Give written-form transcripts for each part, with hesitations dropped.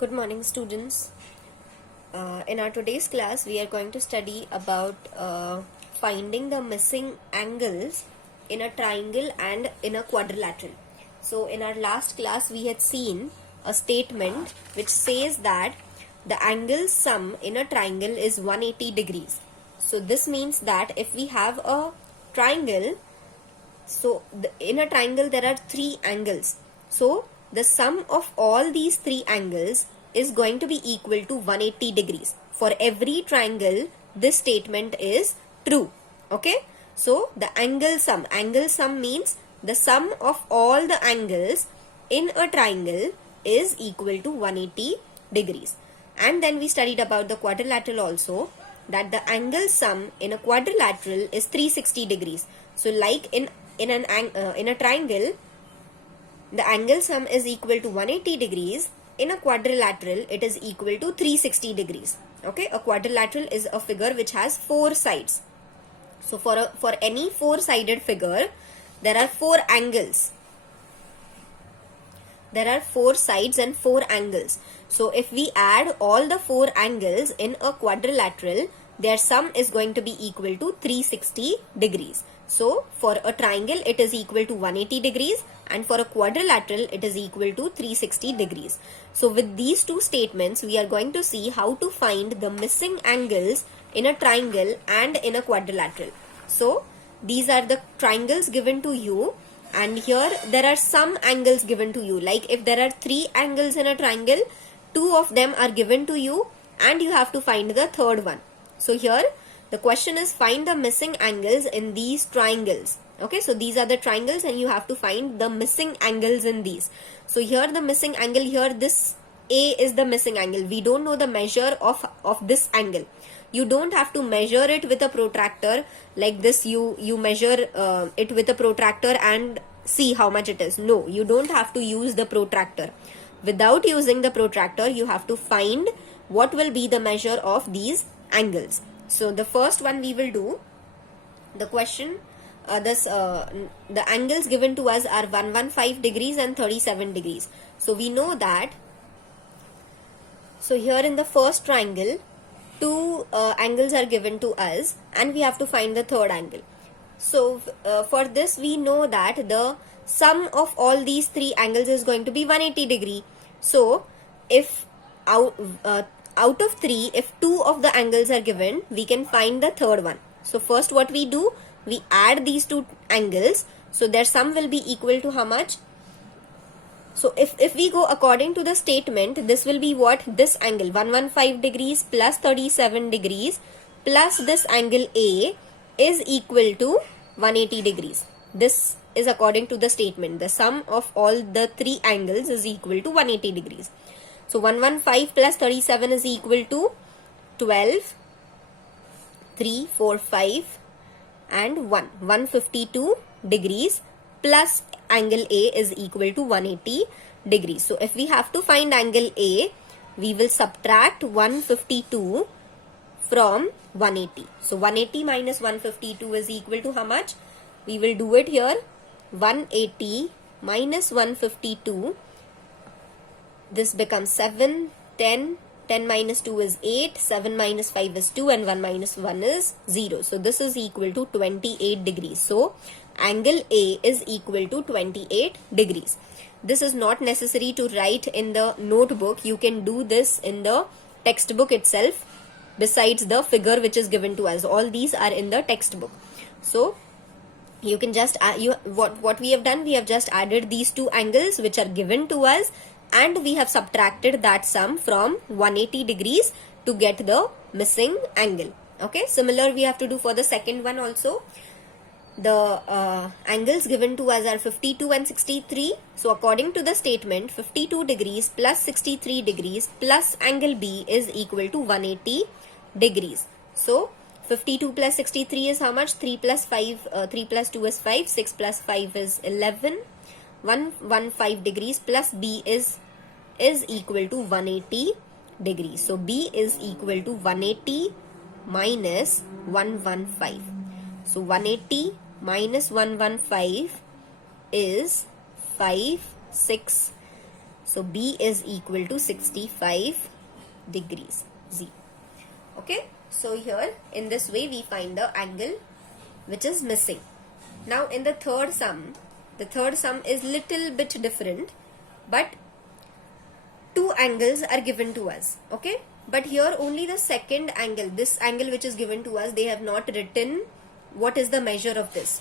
Good morning, students. In our today's class, we are going to study about finding the missing angles in a triangle and in a quadrilateral. So, in our last class, we had seen a statement which says that the angle sum in a triangle is 180 degrees. So, this means that if we have a triangle, in a triangle there are three angles. So the sum of all these three angles is going to be equal to 180 degrees. For every triangle, this statement is true. Okay. So the angle sum means the sum of all the angles in a triangle is equal to 180 degrees. And then we studied about the quadrilateral also, that the angle sum in a quadrilateral is 360 degrees. So like in a triangle, the angle sum is equal to 180 degrees. In a quadrilateral, it is equal to 360 degrees. Okay, a quadrilateral is a figure which has four sides. So for any four-sided figure, there are four angles. There are four sides and four angles. So if we add all the four angles in a quadrilateral, their sum is going to be equal to 360 degrees. So for a triangle, it is equal to 180 degrees, and for a quadrilateral, it is equal to 360 degrees. So with these two statements, we are going to see how to find the missing angles in a triangle and in a quadrilateral. So these are the triangles given to you, and here there are some angles given to you. Like if there are three angles in a triangle, two of them are given to you and you have to find the third one. So here the question is, find the missing angles in these triangles. Okay, so these are the triangles and you have to find the missing angles in these. So here the missing angle, here this A is the missing angle. We don't know the measure of this angle. You don't have to measure it with a protractor like this. You measure it with a protractor and see how much it is. No, you don't have to use the protractor. Without using the protractor, you have to find what will be the measure of these angles. So the first one we will do, the question, the angles given to us are 115 degrees and 37 degrees. So we know that, so here in the first triangle, two angles are given to us and we have to find the third angle. So for this we know that the sum of all these three angles is going to be 180 degree. So if out of three, if two of the angles are given, we can find the third one. So first what we do, we add these two angles. So their sum will be equal to how much? So if we go according to the statement, this will be what? This angle 115 degrees plus 37 degrees plus this angle A is equal to 180 degrees. This is according to the statement. The sum of all the three angles is equal to 180 degrees. So 115 plus 37 is equal to 12, 3, 4, 5 and 1. 152 degrees plus angle A is equal to 180 degrees. So if we have to find angle A, we will subtract 152 from 180. So 180 minus 152 is equal to how much? We will do it here. 180 minus 152. This becomes 7, 10, 10 minus 2 is 8, 7 minus 5 is 2 and 1 minus 1 is 0. So this is equal to 28 degrees. So angle A is equal to 28 degrees. This is not necessary to write in the notebook. You can do this in the textbook itself besides the figure which is given to us. All these are in the textbook. So you can just what we have done, we have just added these two angles which are given to us and we have subtracted that sum from 180 degrees to get the missing angle. Okay, similar we have to do for the second one also. The angles given to us are 52 and 63. So according to the statement, 52 degrees plus 63 degrees plus angle B is equal to 180 degrees. So 52 plus 63 is how much? 3 plus 5, 3 plus 2 is 5, 6 plus 5 is 11. 115 degrees plus B is equal to 180 degrees. So B is equal to 180 minus 115. So 180 minus 115 is 5, 6, So B is equal to 65 degrees, Z. Okay, so here in this way we find the angle which is missing. Now in the third sum is little bit different, but two angles are given to us. Okay, but here only the second angle, this angle which is given to us, they have not written what is the measure of this.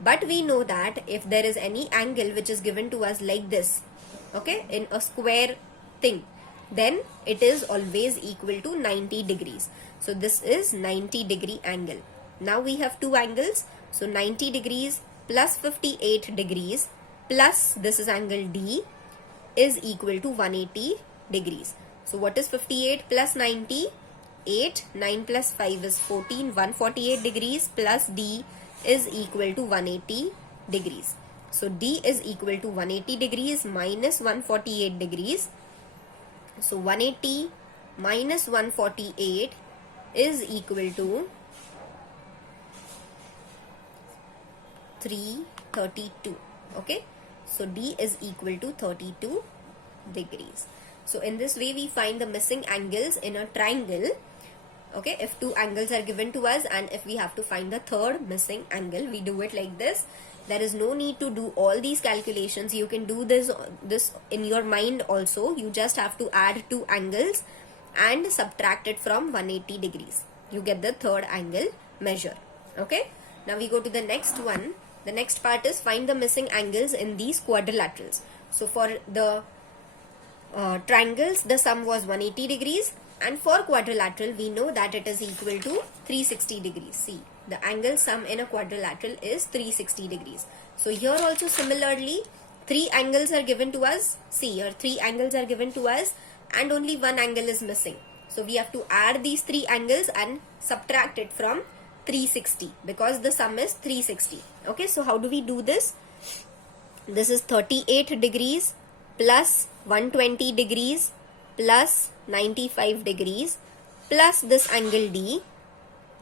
But we know that if there is any angle which is given to us like this, okay, in a square thing, then it is always equal to 90 degrees. So this is 90 degree angle. Now we have two angles. So 90 degrees plus 58 degrees plus this is angle D is equal to 180 degrees. So what is 58 plus 90? 8. 9 plus 5 is 14. 148 degrees plus D is equal to 180 degrees. So D is equal to 180 degrees minus 148 degrees. So 180 minus 148 is equal to 332. Okay, so D is equal to 32 degrees. So in this way we find the missing angles in a triangle. Okay, if two angles are given to us and if we have to find the third missing angle, we do it like this. There is no need to do all these calculations. You can do this in your mind also. You just have to add two angles and subtract it from 180 degrees. You get the third angle measure. Okay, now we go to the next one. The next part is find the missing angles in these quadrilaterals. So for the triangles, the sum was 180 degrees, and for quadrilateral we know that it is equal to 360 degrees. See, the angle sum in a quadrilateral is 360 degrees. So here also similarly three angles are given to us. See, here three angles are given to us and only one angle is missing. So we have to add these three angles and subtract it from 360 because the sum is 360. Okay, so how do we do this? This is 38 degrees plus 120 degrees plus 95 degrees plus this angle D.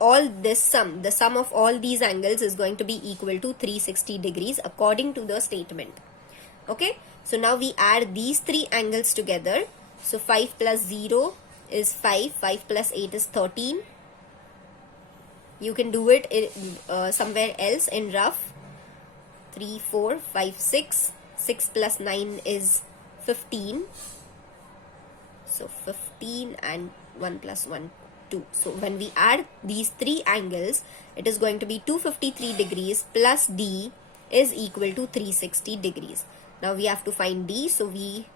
All this sum, the sum of all these angles is going to be equal to 360 degrees according to the statement. Okay, so now we add these three angles together. So 5 plus 0 is 5, 5 plus 8 is 13. You can do it somewhere else in rough. 3, 4, 5, 6. 6 plus 9 is 15. So 15 and 1 plus 1, 2. So when we add these three angles, it is going to be 253 degrees plus D is equal to 360 degrees. Now we have to find D. So we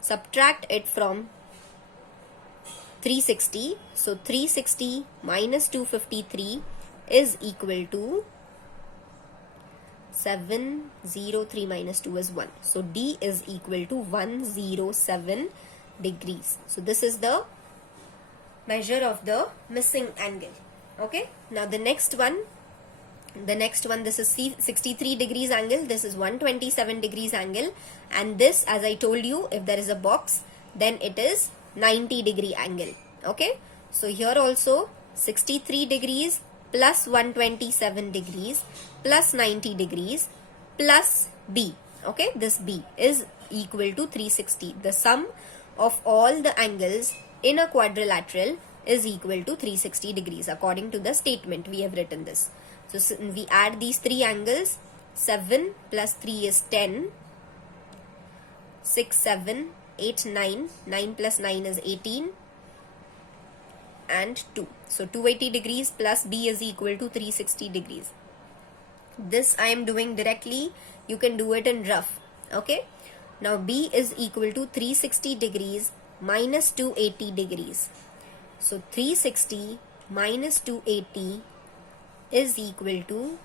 subtract it from 360. So 360 minus 253 is equal to 703 minus 2 is 1. So D is equal to 107 degrees. So this is the measure of the missing angle. Okay, now the next one, this is 63 degrees angle, this is 127 degrees angle, and this, as I told you, if there is a box, then it is 90 degree angle. Okay, so here also 63 degrees plus 127 degrees plus 90 degrees plus B. Okay, this B is equal to 360. The sum of all the angles in a quadrilateral is equal to 360 degrees according to the statement. We have written this. So we add these three angles. 7 plus 3 is 10. 6, 7, 8, 9. 9 plus 9 is 18. And 2. So 280 degrees plus B is equal to 360 degrees. This I am doing directly. You can do it in rough. Okay. Now B is equal to 360 degrees minus 280 degrees. So 360 minus 280 is equal to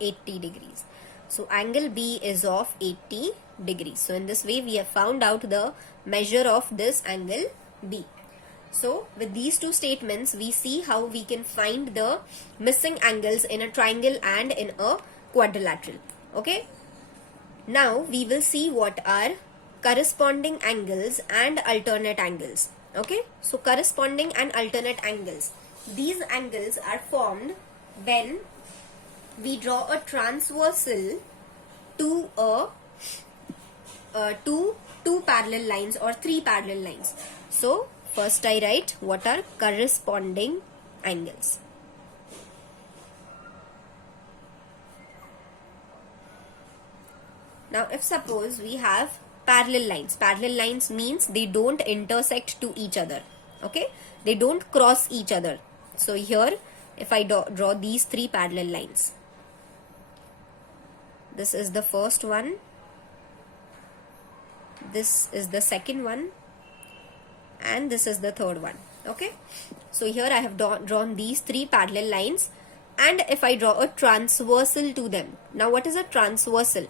80 degrees. So angle B is of 80 degrees. So in this way we have found out the measure of this angle B. So with these two statements we see how we can find the missing angles in a triangle and in a quadrilateral. Okay. Now we will see what are corresponding angles and alternate angles. Okay, so corresponding and alternate angles. These angles are formed when we draw a transversal to a two parallel lines or three parallel lines. So first I write what are corresponding angles. Now if suppose we have parallel lines means they don't intersect to each other. Okay, they don't cross each other. So here if I draw these three parallel lines, this is the first one, this is the second one, and this is the third one. Okay, so here I have drawn these three parallel lines, and if I draw a transversal to them. Now what is a transversal?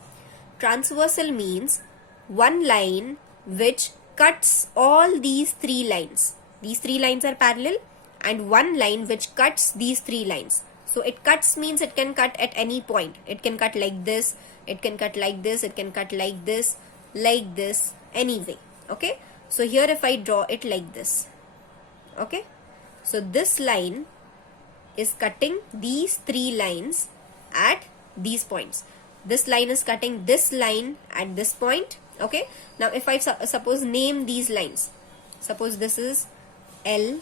Transversal means one line which cuts all these three lines. These three lines are parallel, and one line which cuts these three lines. So it cuts means it can cut at any point. It can cut like this, it can cut like this, it can cut like this, anyway. Okay, so here if I draw it like this, okay, so this line is cutting these three lines at these points. This line is cutting this line at this point. Okay, now if I suppose name these lines, suppose this is L,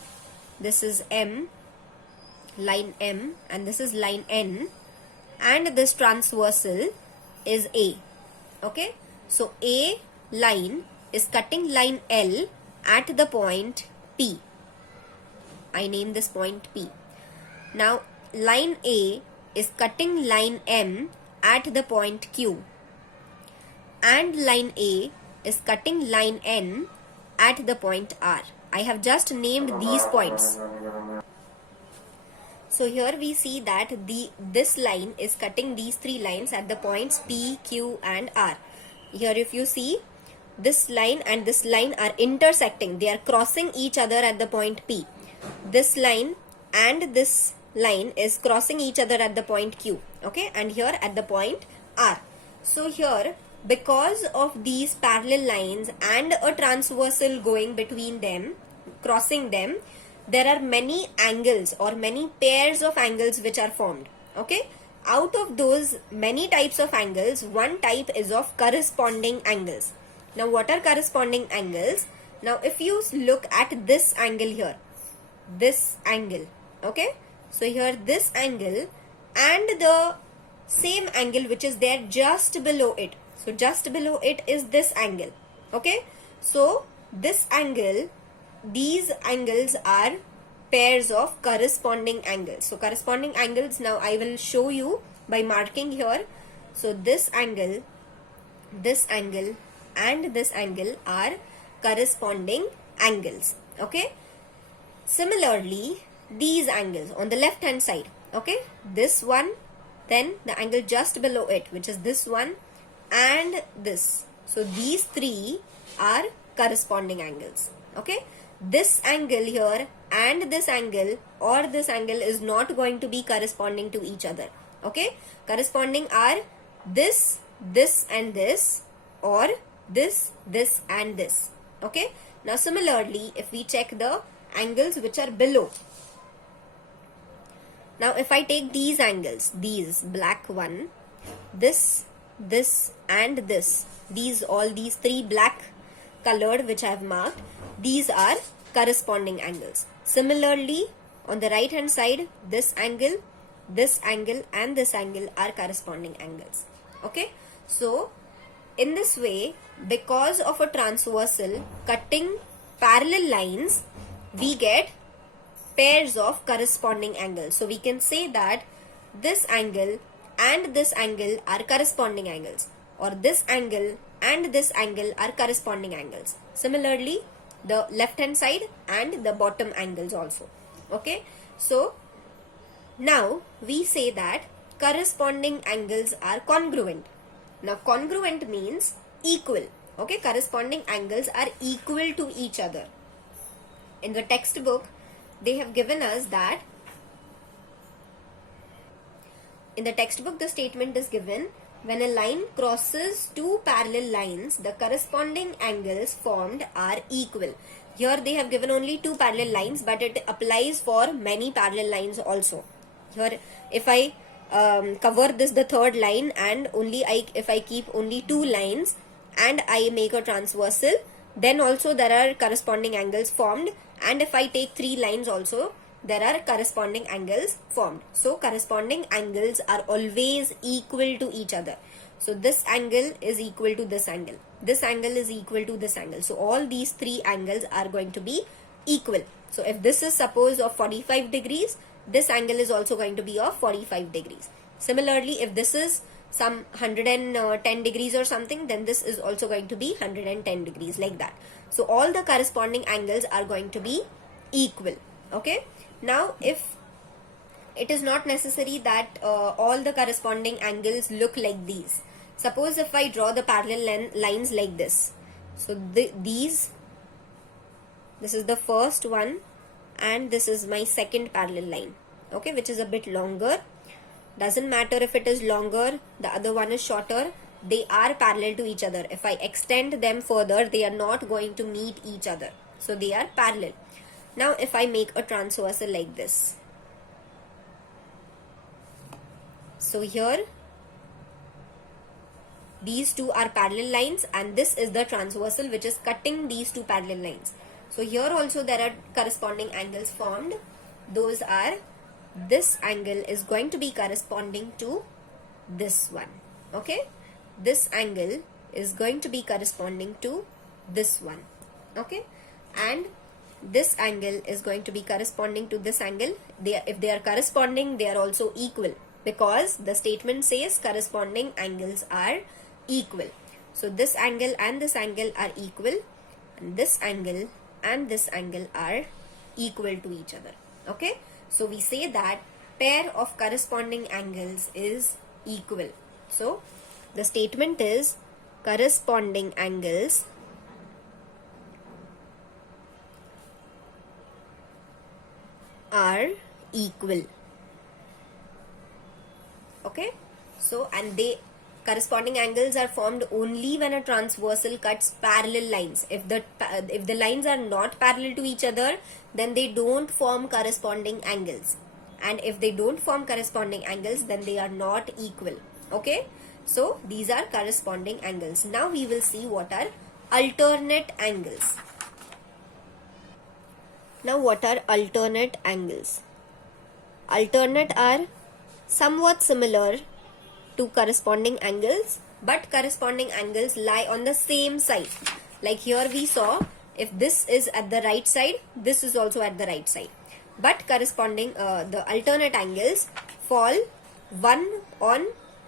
this is M, line M, and this is line N, and this transversal is A. Okay, so A line is cutting line L at the point P. I name this point P. Now line A is cutting line M at the point Q, and line A is cutting line N at the point R. I have just named these points. So here we see that this line is cutting these three lines at the points P, Q and R. Here if you see, this line and this line are intersecting. They are crossing each other at the point P. This line and this line is crossing each other at the point Q. Okay, and here at the point R. So here, because of these parallel lines and a transversal going between them, crossing them, there are many angles or many pairs of angles which are formed. Okay, out of those many types of angles, one type is of corresponding angles. Now what are corresponding angles? Now if you look at this angle here, this angle, okay, so here this angle and the same angle which is there just below it. So just below it is this angle. Okay, so this angle, these angles are pairs of corresponding angles. So corresponding angles, now I will show you by marking here. So this angle and this angle are corresponding angles. Okay, similarly these angles on the left hand side, okay, this one, then the angle just below it, which is this one and this. So these three are corresponding angles. Okay, this angle here and this angle or this angle is not going to be corresponding to each other. Okay, corresponding are this and this, or this and this. Okay, now similarly if we check the angles which are below, now if I take these angles, these black one, this and this, all these three black colored which I have marked, these are corresponding angles. Similarly on the right hand side, this angle and this angle are corresponding angles. Okay, so in this way, because of a transversal cutting parallel lines, we get pairs of corresponding angles. So we can say that this angle and this angle are corresponding angles, or this angle and this angle are corresponding angles. Similarly the left hand side and the bottom angles also. Okay, so now we say that corresponding angles are congruent. Now congruent means equal. Okay, corresponding angles are equal to each other. In the textbook they have given us that, in the textbook the statement is given, when a line crosses two parallel lines, the corresponding angles formed are equal. Here they have given only two parallel lines, but it applies for many parallel lines also. Here if I cover this, the third line, and if I keep only two lines and I make a transversal, then also there are corresponding angles formed, and if I take 3 lines also, there are corresponding angles formed. So corresponding angles are always equal to each other. So this angle is equal to this angle. This angle is equal to this angle. So all these 3 angles are going to be equal. So if this is suppose of 45 degrees, this angle is also going to be of 45 degrees. Similarly, if this is some 110 degrees or something, then this is also going to be 110 degrees, like that. So all the corresponding angles are going to be equal. Okay. Now if it is not necessary that all the corresponding angles look like these. Suppose if I draw the parallel lines like this. So this is the first one, and this is my second parallel line, okay, which is a bit longer. Doesn't matter if it is longer, the other one is shorter, they are parallel to each other. If I extend them further, they are not going to meet each other. So they are parallel. Now if I make a transversal like this. So here these two are parallel lines, and this is the transversal which is cutting these two parallel lines. So here also there are corresponding angles formed. Those are, this angle is going to be corresponding to this one. Okay. This angle is going to be corresponding to this one. Okay. And this angle is going to be corresponding to this angle. If they are corresponding, they are also equal, because the statement says corresponding angles are equal. So this angle and this angle are equal, and this angle and this angle are equal to each other. Okay. So we say that pair of corresponding angles is equal. So the statement is corresponding angles are equal. Okay. So, and they corresponding angles are formed only when a transversal cuts parallel lines. If the lines are not parallel to each other, then they don't form corresponding angles, and if they don't form corresponding angles, then they are not equal. Okay. So these are corresponding angles. Now we will see what are alternate angles. Now what are alternate angles? Alternate are somewhat similar to corresponding angles, but corresponding angles lie on the same side. Like here we saw, if this is at the right side, this is also at the right side. But corresponding, the alternate angles fall one on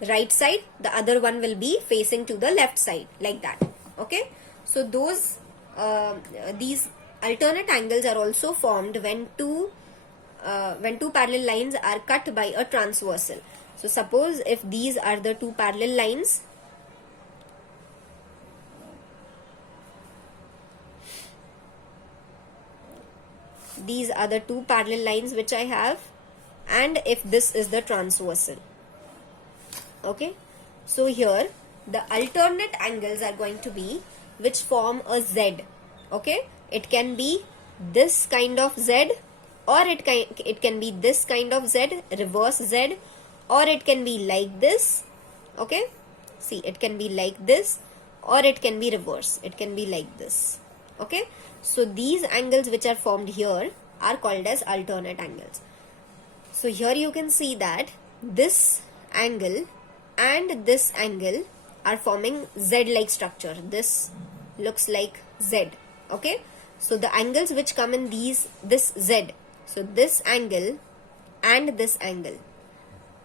right side, the other one will be facing to the left side, like that. Okay. So those, these alternate angles are also formed when two parallel lines are cut by a transversal. So suppose if these are the two parallel lines, these are the two parallel lines which I have, and if this is the transversal. Okay. So here the alternate angles are going to be which form a Z. Okay. It can be this kind of Z, or it can be this kind of Z, reverse Z, or it can be like this. Okay. See, it can be like this, or it can be reverse. It can be like this. Okay. So these angles which are formed here are called as alternate angles. So here you can see that this angle and this angle are forming Z-like structure. This looks like Z. Okay. So the angles which come in this Z, so this angle and this angle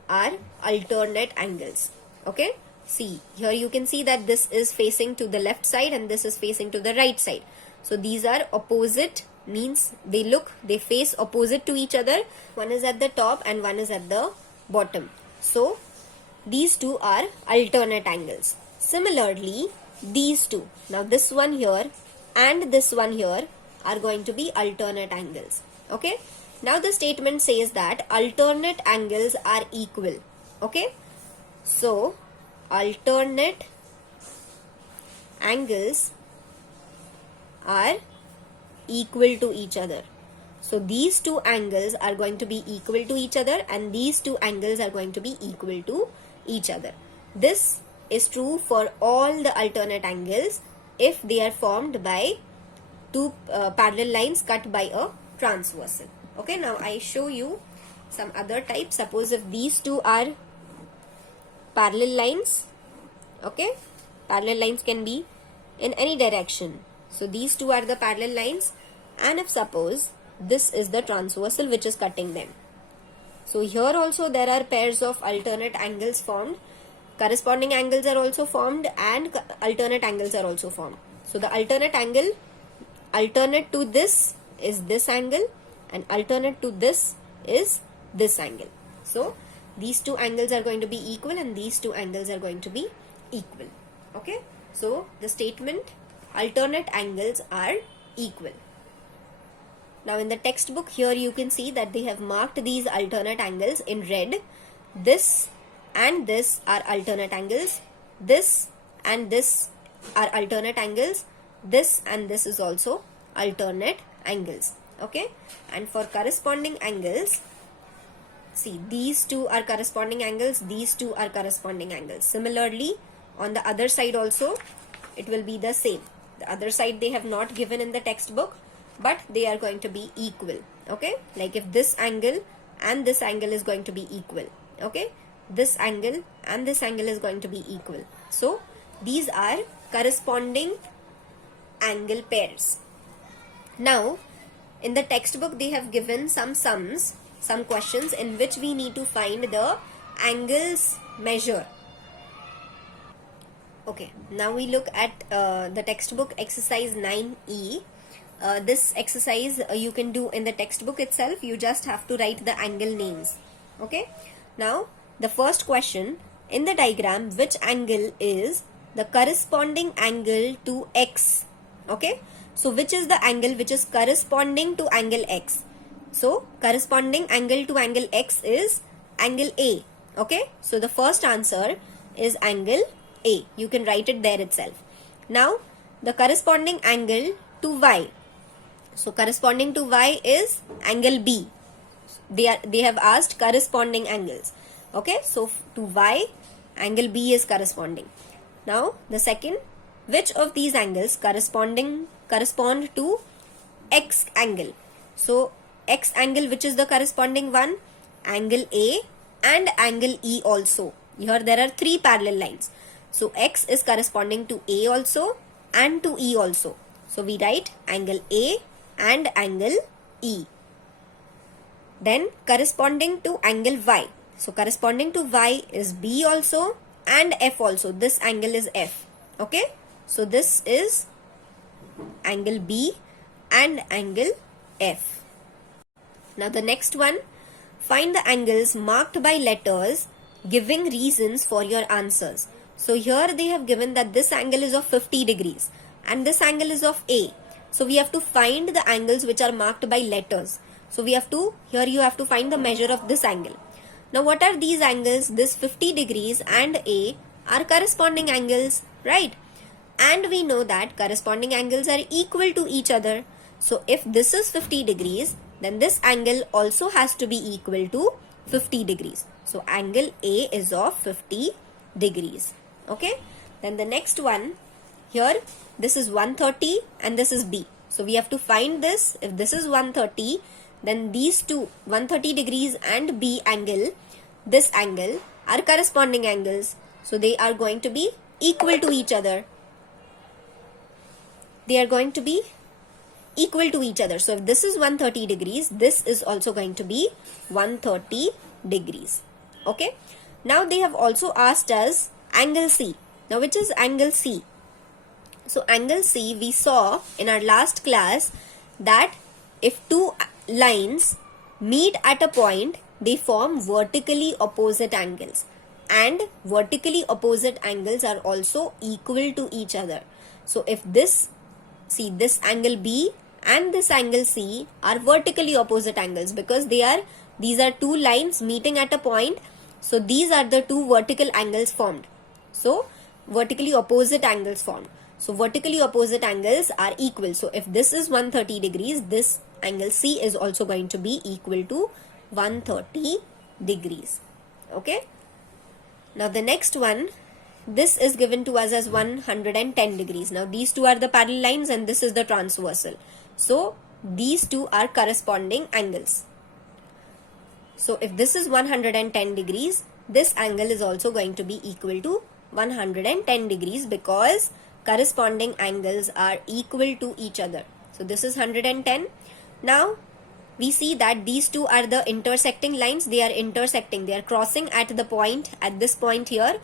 are alternate angles. Okay. See, here you can see that this is facing to the left side and this is facing to the right side. So these are opposite, means they face opposite to each other. One is at the top and one is at the bottom. So these two are alternate angles. Similarly, these two, now this one here and this one here are going to be alternate angles. Okay. Now the statement says that alternate angles are equal. Okay. So alternate angles are equal to each other. So these two angles are going to be equal to each other, and these two angles are going to be equal to each other. This is true for all the alternate angles if they are formed by two parallel lines cut by a transversal. Okay, now I show you some other types. Suppose if these two are parallel lines, okay, parallel lines can be in any direction. So these two are the parallel lines, and if suppose this is the transversal which is cutting them. So here also there are pairs of alternate angles formed, corresponding angles are also formed, and alternate angles are also formed. So the alternate angle alternate to this is this angle, and alternate to this is this angle. So these two angles are going to be equal, and these two angles are going to be equal. Okay, so the statement alternate angles are equal. Now in the textbook here you can see that they have marked these alternate angles in red. This and this are alternate angles, this and this are alternate angles, this and this is also alternate angles. Okay, and for corresponding angles, see, these two are corresponding angles, these two are corresponding angles. Similarly on the other side also it will be the same. The other side they have not given in the textbook, but they are going to be equal. Okay, like if this angle and this angle is going to be equal, okay, this angle and this angle is going to be equal. So these are corresponding angle pairs. Now in the textbook they have given some sums, some questions in which we need to find the angles measure. Okay, now we look at the textbook exercise 9E. This exercise you can do in the textbook itself. You just have to write the angle names. Okay, now the first question, in the diagram which angle is the corresponding angle to X? Okay, so which is the angle which is corresponding to angle X? So corresponding angle to angle X is angle A. Okay, so the first answer is angle A. You can write it there itself. Now the corresponding angle to Y. So corresponding to Y is angle B. They have asked corresponding angles. Okay, so to Y angle B is corresponding. Now the second, which of these angles correspond to X angle? So X angle, which is the corresponding one? Angle A and angle E also. Here there are three parallel lines. So X is corresponding to A also and to E also. So we write angle A and angle E. Then corresponding to angle Y. So corresponding to Y is B also and F also. This angle is F. Okay. So this is angle B and angle F. Now the next one, find the angles marked by letters giving reasons for your answers. So here they have given that this angle is of 50 degrees and this angle is of A. So we have to find the angles which are marked by letters. So we have to, here you have to find the measure of this angle. Now what are these angles? This 50 degrees and A are corresponding angles, right? And we know that corresponding angles are equal to each other. So if this is 50 degrees, then this angle also has to be equal to 50 degrees. So angle A is of 50 degrees. Okay. Then the next one, here this is 130 and this is B. So we have to find this. If this is 130, then these two 130 degrees and B angle, this angle are corresponding angles. So they are going to be equal to each other. They are going to be equal to each other. So if this is 130 degrees, this is also going to be 130 degrees. Okay. Now they have also asked us angle C. Now which is angle C? So angle C, we saw in our last class that if two lines meet at a point, they form vertically opposite angles, and vertically opposite angles are also equal to each other. So if this, see, this angle B and this angle C are vertically opposite angles because these are two lines meeting at a point. So these are the two vertical angles formed. So vertically opposite angles formed. So vertically opposite angles are equal. So if this is 130 degrees, this angle C is also going to be equal to 130 degrees. Okay. Now the next one, this is given to us as 110 degrees. Now these two are the parallel lines and this is the transversal. So these two are corresponding angles. So if this is 110 degrees, this angle is also going to be equal to 110 degrees because corresponding angles are equal to each other. So this is 110. Now we see that these two are the intersecting lines. They are intersecting. They are crossing at the point, at this point here.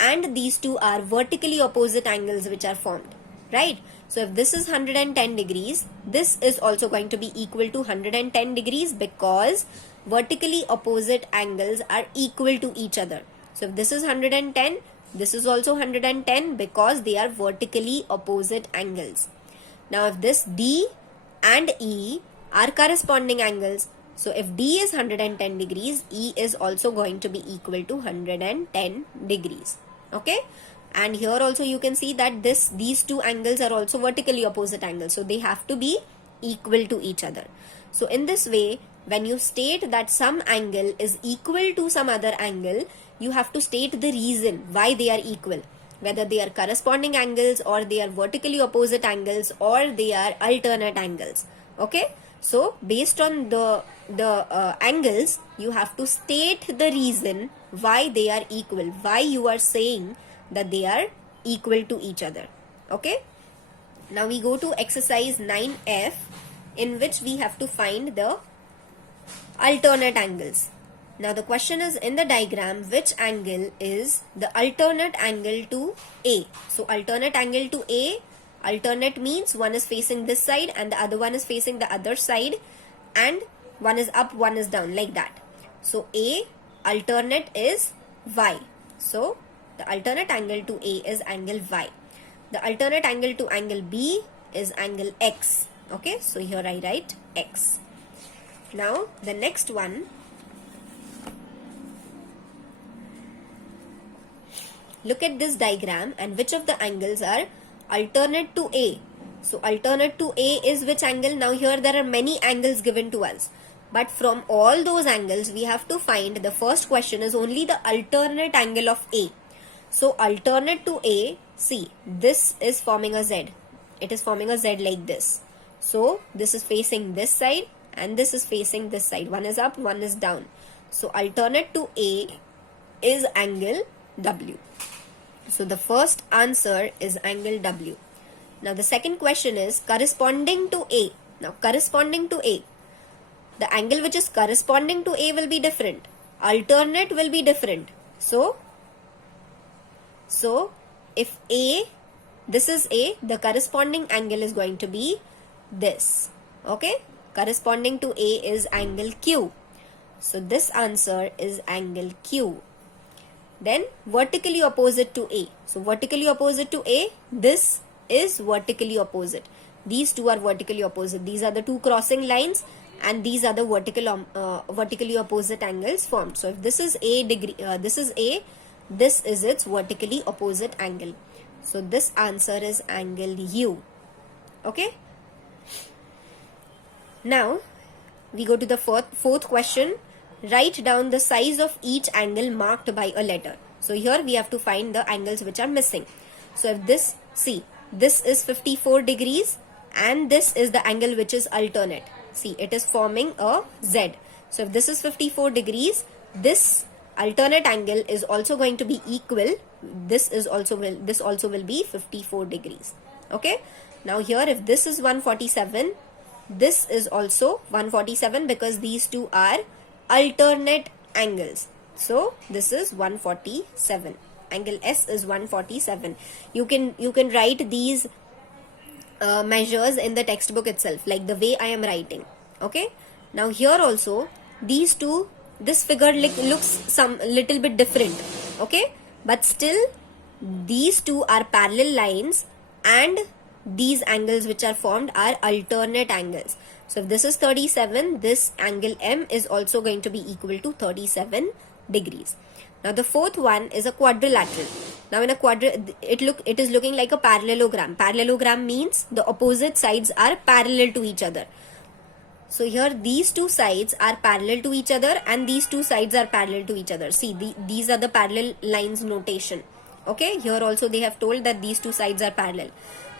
And these two are vertically opposite angles which are formed, right? So if this is 110 degrees, this is also going to be equal to 110 degrees because vertically opposite angles are equal to each other. So if this is 110, this is also 110 because they are vertically opposite angles. Now if this D and E are corresponding angles, so if D is 110 degrees, E is also going to be equal to 110 degrees. Okay, and here also you can see that these two angles are also vertically opposite angles, so they have to be equal to each other. So in this way, when you state that some angle is equal to some other angle, you have to state the reason why they are equal, whether they are corresponding angles or they are vertically opposite angles or they are alternate angles. Okay, so based on the angles, you have to state the reason why they are equal, why you are saying that they are equal to each other. Okay, now we go to exercise 9F, in which we have to find the alternate angles. Now the question is, in the diagram, which angle is the alternate angle to A? So alternate angle to A, alternate means one is facing this side and the other one is facing the other side, and one is up, one is down, like that. So A alternate is Y. So the alternate angle to A is angle Y. The alternate angle to angle B is angle X. Okay, so here I write X. Now the next one, look at this diagram and which of the angles are alternate to A. So alternate to A is which angle? Now here there are many angles given to us, but from all those angles we have to find, the first question is only the alternate angle of A. So alternate to A, see, this is forming a Z. It is forming a Z like this. So this is facing this side and this is facing this side. One is up, one is down. So alternate to A is angle W. So the first answer is angle W. Now the second question is corresponding to A. Now corresponding to A, the angle which is corresponding to A will be different. Alternate will be different. So if A, this is A, the corresponding angle is going to be this. Okay, corresponding to A is angle Q. So this answer is angle Q. Then vertically opposite to A. So vertically opposite to A, this is vertically opposite. These two are vertically opposite. These are the two crossing lines and these are the vertically opposite angles formed. So if this is A degree, this is A, this is its vertically opposite angle. So this answer is angle U. Okay. Now we go to the fourth question. Write down the size of each angle marked by a letter. So here we have to find the angles which are missing. So if this, see, this is 54 degrees and this is the angle which is alternate. See, it is forming a Z. So if this is 54 degrees, this alternate angle is also going to be equal. This also will be 54 degrees. Okay. Now here if this is 147, this is also 147 because these two are alternate angles. So this is 147. Angle S is 147. You can write these measures in the textbook itself, like the way I am writing. Okay. Now here also these two, this figure looks some little bit different. Okay, but still these two are parallel lines and these angles which are formed are alternate angles. So if this is 37, this angle M is also going to be equal to 37 degrees. Now the fourth one is a quadrilateral. Now in a it is looking like a parallelogram. Parallelogram means the opposite sides are parallel to each other. So here these two sides are parallel to each other and these two sides are parallel to each other. See, these are the parallel lines notation. Okay, here also they have told that these two sides are parallel.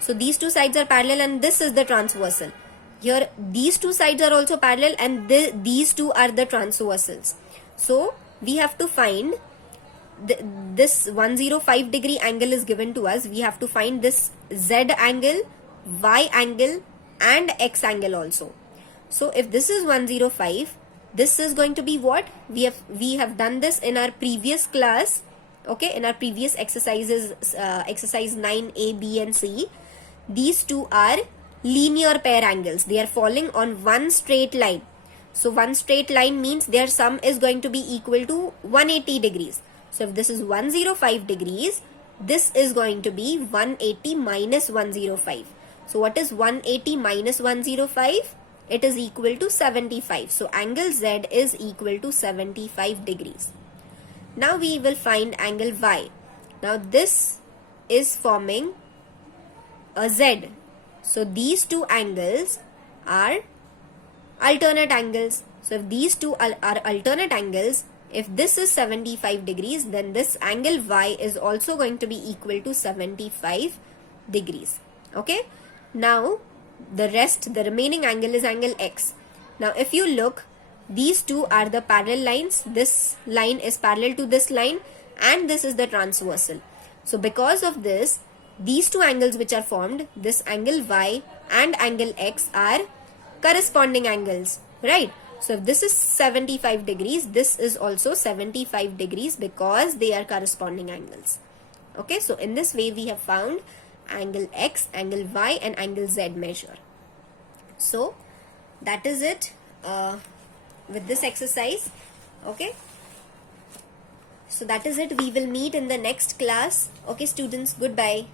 So these two sides are parallel and this is the transversal. Here these two sides are also parallel and these two are the transversals. So we have to find this 105 degree angle is given to us. We have to find this Z angle, Y angle and X angle also. So if this is 105, this is going to be what? We have done this in our previous class. Okay, in our previous exercises, exercise 9A, B and C. These two are linear pair angles. They are falling on one straight line. So one straight line means their sum is going to be equal to 180 degrees. So if this is 105 degrees, this is going to be 180 minus 105. So what is 180 minus 105? It is equal to 75. So angle Z is equal to 75 degrees. Now we will find angle Y. Now this is forming a Z. So these two angles are alternate angles. So if these two are alternate angles, if this is 75 degrees, then this angle Y is also going to be equal to 75 degrees. Okay. Now the remaining angle is angle X. Now if you look, these two are the parallel lines. This line is parallel to this line and this is the transversal. So because of this, these two angles which are formed, this angle Y and angle X, are corresponding angles, right? So if this is 75 degrees, this is also 75 degrees because they are corresponding angles. Okay, so in this way we have found angle X, angle Y and angle Z measure. So that is it with this exercise. Okay, so that is it. We will meet in the next class. Okay students, goodbye.